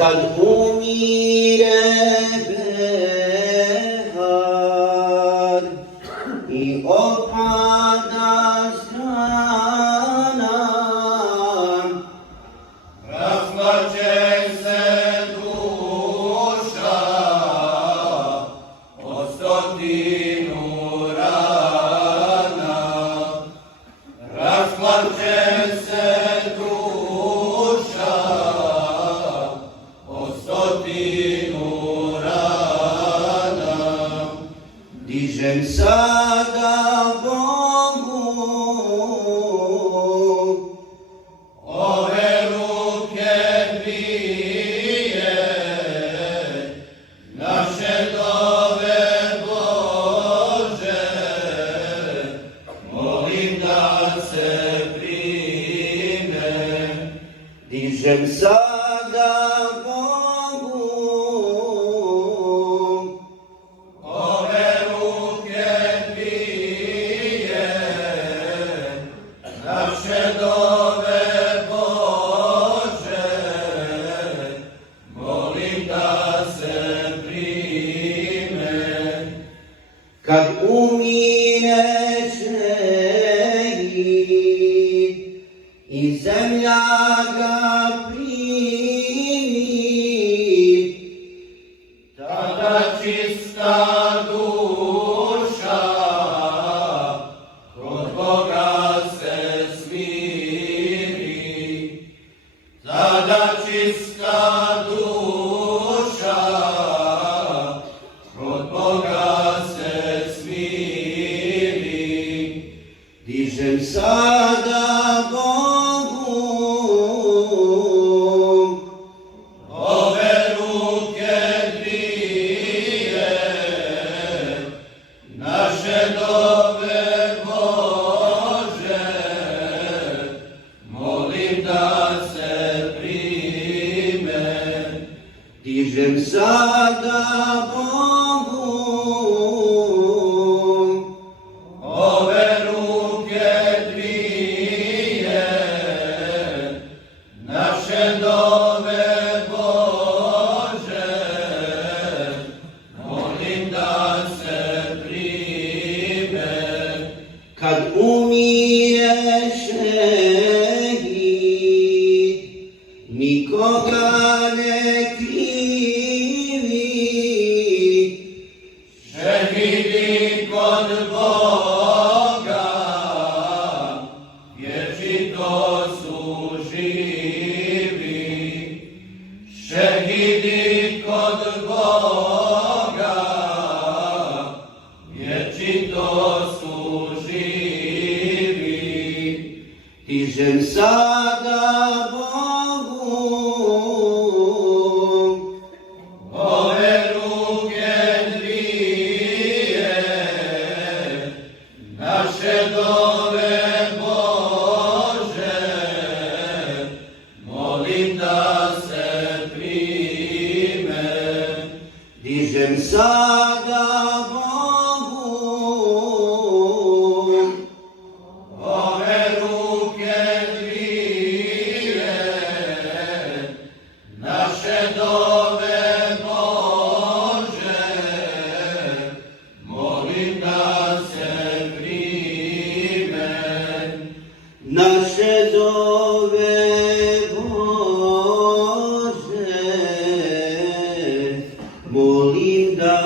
kad umire behar i opada strana, rasplače se duša od stotinu rana, rasplače se duša od stotinu rana. dižem sada Bogu ove ruke dvije, naše dove Bože, molim da se prime. dižem sada Bogu Ove ruke dvije, naše dove Bože, molim da se prime. kad umire šehid i zemlja ga primi, Tada čista duša kod Boga se smiri. Tada čista duša kod Boga se smiri. dižem sada Bogu Ove ruke dvije, naše dove Bože, molim da se prime. dižem sada Bogu Ove ruke dvije, naše dove Bože, molim da se prime. kad umire šehid nikoga ne krivi, Šehidi kod Boga, vječito su živi. Šehidi kod Boga, vječito su živi. dižem sada Bogu Ove ruke dvije, naše dove Bože, molim da se prime. dižem sada Bogu Ove ruke dvije, naše dove Bože, molim da se prime. naše dove Bože, molim da